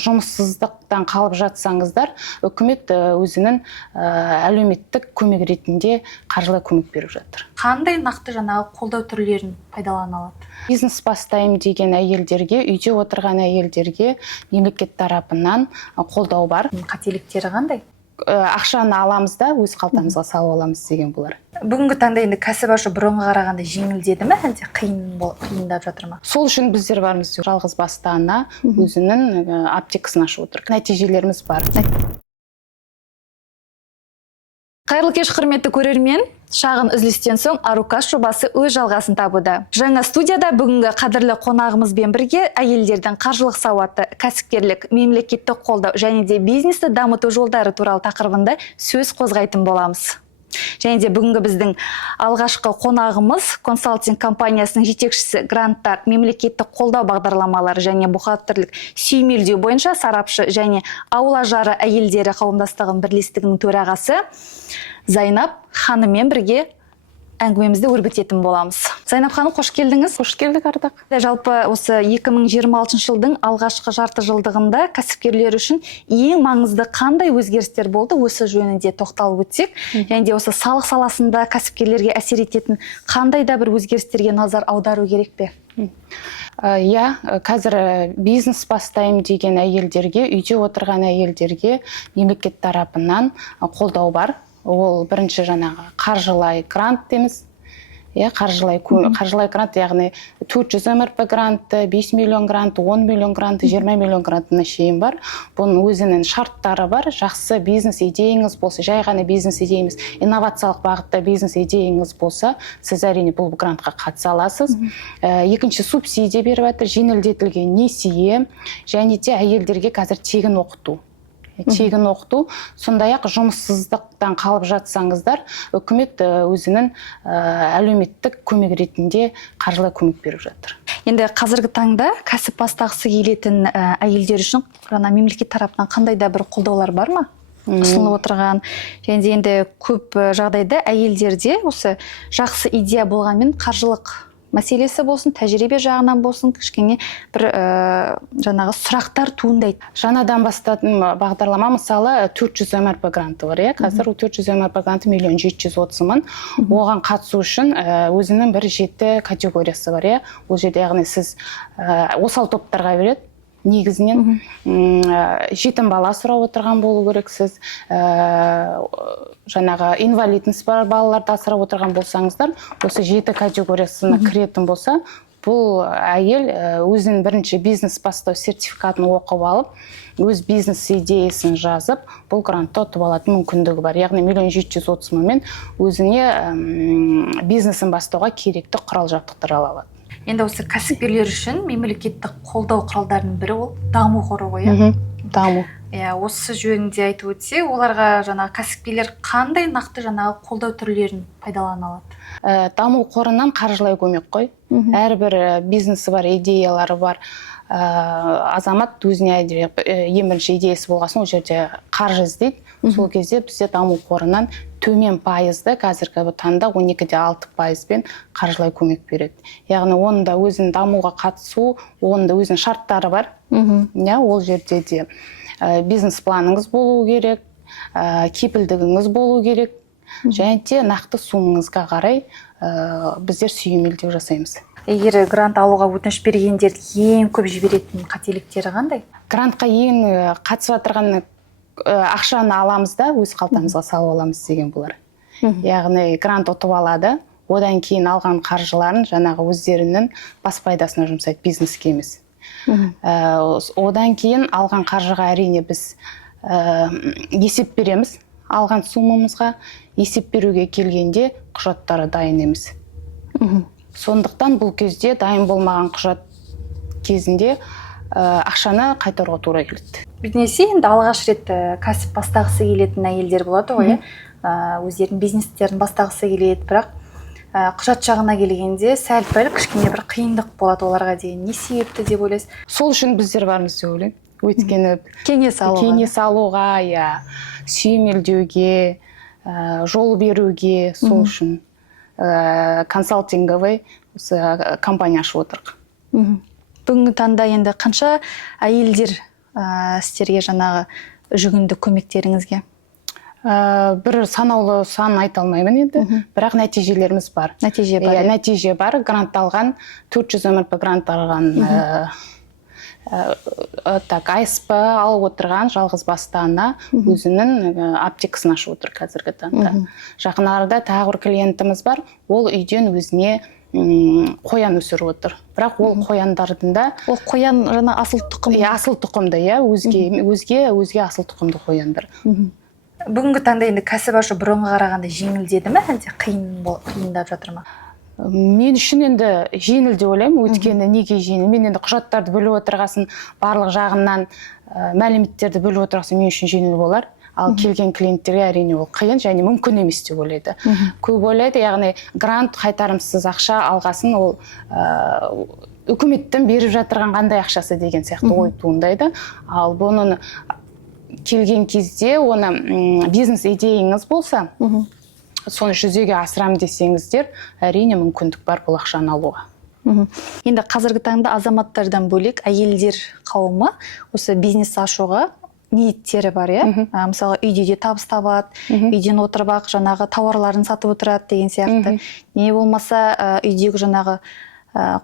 Жұмыссыздықтан қалып жатсаңыздар, үкімет өзінің әлеуметтік көмек ретінде қаржылай көмек беріп жатыр. Қандай нақты жаңағы қолдау түрлерін пайдалана алады? Бизнес бастаймын деген әйелдерге, үйде отырған әйелдерге мемлекет тарапынан қолдау бар. Қателіктері қандай? Ақшаны аламыз да өз қалтамызға салып аламыз деген болар. Бүгінгі таңда енді кәсіп ашу бұрынға қарағанда жеңілдеді ме, әлде қиындап жатыр ма? Сол үшін біздер бармыз. Жалғыз басты ана өзінің аптекасын ашып отыр. Нәтижелеріміз бар. Қайырлы кеш, құрметті көрермен. Шағын үзілістен соң Арукаш жобасы өз жалғасын табуда. Жаңа студияда бүгінгі қадірлі қонағымызбен бірге әйелдердің қаржылық сауаты, кәсіпкерлік, мемлекеттік қолдау және де бизнесті дамыту жолдары туралы тақырыбында сөз қозғайтын боламыз. Және де бүгінгі біздің алғашқы қонағымыз консалтинг компаниясының жетекшісі, гранттар, мемлекеттік қолдау бағдарламалары және бухгалтерлік сүйемелдеу бойынша сарапшы және аула жары әйелдері қауымдастығының бірлестігінің төрағасы Зайнап ханыммен бірге әңгімемізді өрбітетін боламыз. Зайнап ханым, қош келдіңіз. Қош келдік, Ардақ. Жалпы осы 2026 жылдың алғашқы жарты жылдығында кәсіпкерлер үшін ең маңызды қандай өзгерістер болды, осы жөнінде тоқталып өтсек, және де осы салық саласында кәсіпкерлерге әсер ететін қандай да бір өзгерістерге назар аудару керек пе? Қазір бизнес бастаймын деген әйелдерге, үйде отырған әйелдерге мемлекет тарапынан қолдау бар. Ол бірінші жаңағы қаржылай грант дейміз. Қаржылай грант, яғни 400 МРП гранты, 5 миллион гранты, 10 миллион гранты, 20 миллион грантына шейін бар. Бұның өзінің шарттары бар. Жақсы бизнес идеяңыз болса, жай ғана бизнес идеямыз, инновациялық бағытта бизнес идеяңыз болса, сіз әрине бұл грантқа қатыса аласыз. Екінші, субсидия беріп жатыр, жеңілдетілген несие, және де әйелдерге қазір тегін оқыту. Сондай-ақ жұмыссыздықтан қалып жатсаңыздар, үкімет өзінің әлеуметтік көмек ретінде қаржылай көмек беріп жатыр. Енді қазіргі таңда кәсіп бастағысы келетін әйелдер үшін мемлекет тарапынан қандай да бір қолдаулар бар ма? Ұсынылып отырған. Және де енді көп жағдайда әйелдерде осы жақсы идея болғанмен қаржылық мәселесі болсын, тәжірибе жағынан болсын, кішкене бір жаңағы сұрақтар туындайды. Жаңадан бастатын бағдарлама, мысалы 400 МРП гранты бар. Қазір 400 МРП гранты 1.730 мың. Оған қатысу үшін өзінің бір 7 категориясы бар. Ол жерде яғни сіз осал топтарға береді. Негізінен жетім бала сұрап отырған болу керексіз, жаңағы инвалидность бар балаларды асырап отырған болсаңыздар, осы 7 категориясына кіретін болса, бұл әйел өзінің бірінші бизнес бастау сертификатын оқып алып, өз бизнес идеясын жазып, бұл грантты ұтып алатын мүмкіндігі бар. Яғни 1.730 мыңмен өзіне бизнесін бастауға керекті құрал жабдықтар ала алады. Енді осы кәсіпкерлер үшін мемлекеттік қолдау құралдарының бірі ол даму қоры ғой. Даму. Осы жөнінде айтып өтсе, оларға жаңағы кәсіпкерлер қандай нақты жаңағы қолдау түрлерін пайдалана алады? Даму қорынан қаржылай көмек қой. Әрбір бизнесі бар, идеялары бар. Азамат өзіне ең бірінші идеясы болғасын, ол жерде қаржы іздейді. Сол кезде бізде даму қорынан төмен пайызды, қазіргі таңда 12,6%-пен қаржылай көмек береді. Яғни оның да өзінің дамуға қатысу, оның да өзінің шарттары бар. Ол жерде де бизнес планыңыз болу керек, кепілдігіңіз болу керек, және де нақты сумаңызға қарай біздер сүйемелдеу жасаймыз. Егер грант алуға өтініш бергендер ең көп жіберетін қателіктері қандай? Грантқа ең қатысып отырған ақшаны аламыз да өз қалтамызға салып аламыз деген болар. Яғни грант ұтып алады, одан кейін алған қаржыларын жаңағы өздерінің бас пайдасына жұмсайды, бизнеске емес. Одан кейін алған қаржыға әрине біз есеп береміз. Алған суммамызға есеп беруге келгенде құжаттары дайын емес. Сондықтан бұл кезде дайын болмаған құжат кезінде ақшаны қайтаруға тура келеді. Бірнесе енді алғаш рет кәсіп бастағысы келетін әйелдер болады ғой, өздерінің бизнестерін бастағысы келеді, бірақ құжат жағына келгенде сәл-пәл кішкене бір қиындық болады оларға деген. Не себепті деп ойлайсыз? Сол үшін біздер бармыз деп ойлаймын. Өйткені кеңес алуға, сүйемелдеуге, жол беруге, сол үшін консалтинговый компания ашып отырық. Бүгінгі таңда енді қанша әйелдер сіздерге жаңағы жүгінді көмектеріңізге? Бір санаулы сан айта алмаймын енді, бірақ нәтижелеріміз бар. Нәтиже бар. Нәтиже бар. Грант алған, 400 МРП грант алған, АСП алып отырған жалғыз басты ана өзінің аптекасын ашып отыр қазіргі таңда. Жақын арада тағы бір клиентіміз бар, ол үйден өзіне қоян өсіріп отыр. Бірақ ол қояндардың да... Ол қоян жаңа асыл тұқым? Асыл тұқымды, өзге асыл тұқымды қояндар. Бүгінгі таңда енді кәсіп ашу бұрынғы қарағанда жеңілдеді ме, әлде қиындап жатыр ма? Мен үшін енді жеңіл деп ойлаймын, өйткені неге жеңіл? Мен енді құжаттарды бөліп отырғасын, барлық жағынан мәліметтерді бөліп отырғасын мен үшін жеңіл болар. Ал келген клиенттерге әрине ол қиын және мүмкін емес деп ойлайды. Көп ойлайды, яғни грант қайтарымсыз ақша алғасын ол үкіметтен беріп жатырған қандай ақшасы деген сияқты ой туындайды. Ал бұны келген кезде оны бизнес идеяңыз болса, соны жүзеге асырам десеңіздер, әрине мүмкіндік бар бұл ақшаны алуға. Енді қазіргі таңда азаматтардан бөлек әйелдер қауымы осы бизнес ашуға ниеттері бар, мысалы үйде де табыс табады, үйден отырып жаңағы тауарларын сатып отырады деген сияқты. Не болмаса үйдегі жаңағы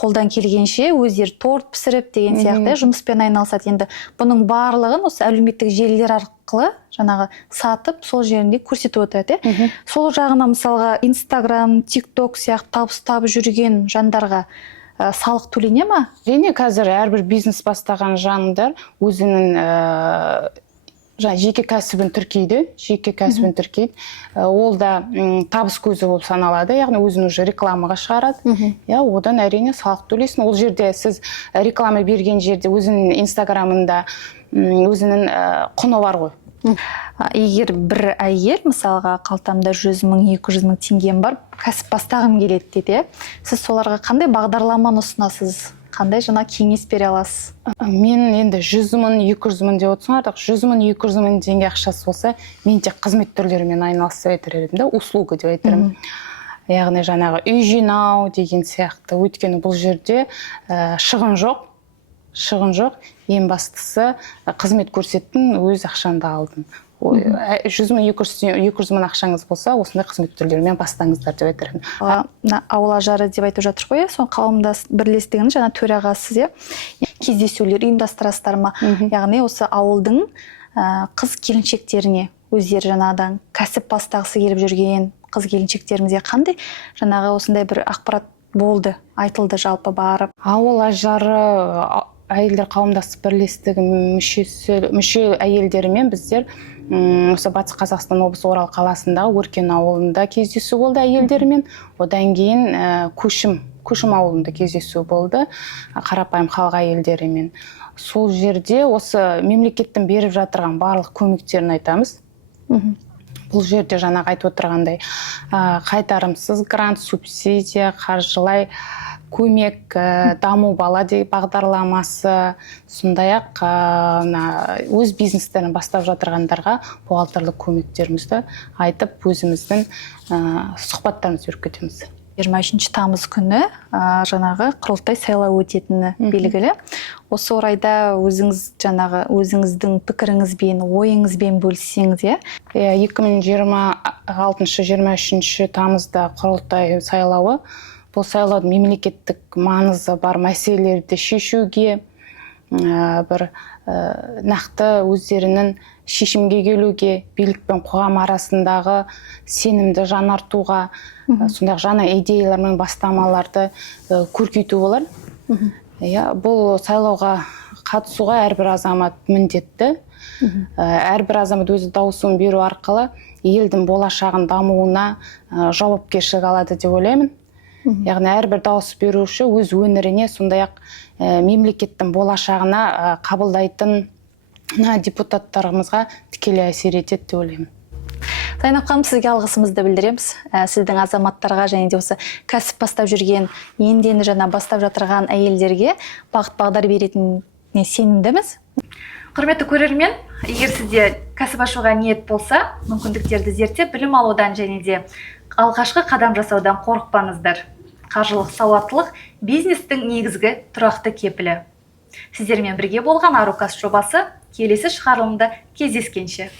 қолдан келгенше өздері торт пісіріп деген сияқты жұмыспен айналысады. Енді бұның барлығын осы әлеуметтік желілер арқылы жаңағы сатып, сол жерінде көрсетіп отырады. Сол жағына мысалға Instagram, TikTok сияқты табыстап жүрген жандарға салық төлене ма? Әрине, қазір әрбір бизнес бастаған жандар өзінің жеке кәсібін тіркейді, ол да табыс көзі болып саналады, яғни өзін уже рекламаға шығарады. Одан әрине салық төлейсің. Ол жерде сіз реклама берген жерде өзінің инстаграмында өзінің құны бар ғой. Егер бір әйел, мысалға қалтамда 100 мың, 200 мың теңгем бар, кәсіп бастағым келеді дейді, сіз соларға қандай бағдарламаны ұсынасыз? Қандай жаңа кеңес бере аласыз? Мен енді 100 мың, 200 мың деп отырсың, артық 100 мың, 200 мың теңге ақшасы болса, мен тек қызмет түрлерімен айналысып айтар едім, услуга деп айтарым. Яғни жаңағы үй жинау деген сияқты. Өйткені бұл жерде шығын жоқ. Ең бастысы қызмет көрсеттің, өз ақшаңды алдың. 100 мың, 200 мың ақшаңыз болса, осындай қызмет түрлерімен бастаңыздар деп айтарым. Ауыл ажары деп айтып жатыр ғой, соның қауымдас бірлестігінің жаңа төрағасы, кездесулер ұйымдастырасыздар ма? Яғни осы ауылдың қыз келіншектеріне өздері жаңадан кәсіп бастағысы келіп жүрген қыз келіншектерімізге қандай жаңағы осындай бір ақпарат болды, айтылды жалпы барып? Ауыл ажары әйелдер қауымдастық бірлестігі мүше әйелдерімен біздер осы Батыс Қазақстан облысы Орал қаласындағы Өркен ауылында кездесу болды әйелдерімен. Одан кейін көшім ауылында кездесу болды қарапайым халық әйелдерімен. Сол жерде осы мемлекеттен беріп жатырған барлық көмектерін айтамыз. Бұл жерде жаңағы айтып отырғандай қайтарымсыз грант, субсидия, қаржылай көмек, даму бала бағдарламасы, сондай-ақ өз бизнестерін бастап жатырғандарға бухгалтерлік көмектерімізді айтып, өзіміздің сұхбаттарымызды беріп кетеміз. 23 тамыз күні жаңағы құрылтай сайлау өтетіні белгілі. Осы орайда өзіңіздің пікіріңізбен, ойыңызбен бөліссеңіз, 2026-23 тамызда құрылтай сайлауы. Бұл сайлаудың мемлекеттік маңызы бар мәселелерді шешуге, бір нақты өздерінің шешімге келуге, билік пен қоғам арасындағы сенімді жаңартуға, сондай жаңа идеялар мен бастамаларды көркейту болар. Бұл сайлауға қатысуға әрбір азамат міндетті. Әрбір азамат өзі дауысын беру арқылы елдің болашағын дамуына жауапкершілік алады деп ойлаймын. Яғни әрбір дауыс беруші өз өміріне, сондай-ақ мемлекеттің болашағына қабылдайтын депутаттарымызға тікелей әсер етеді деп ойлаймын. Зайнап ханым, сізге алғысымызды білдіреміз. Сіздің азаматтарға және де осы кәсіп бастап жүрген, енді жаңа бастап жатырған әйелдерге бағыт-бағдар беретініне сенімдіміз. Құрметті көрермен, егер сізде кәсіп ашуға ниет болса, мүмкіндіктерді зерттеп, білім алудан және де алғашқы қадам жасаудан қорықпаңыздар. Қаржылық сауаттылық бизнестің негізгі тұрақты кепілі. Сіздермен бірге болған Арукас жобасы келесі шығарылымда кездескенше.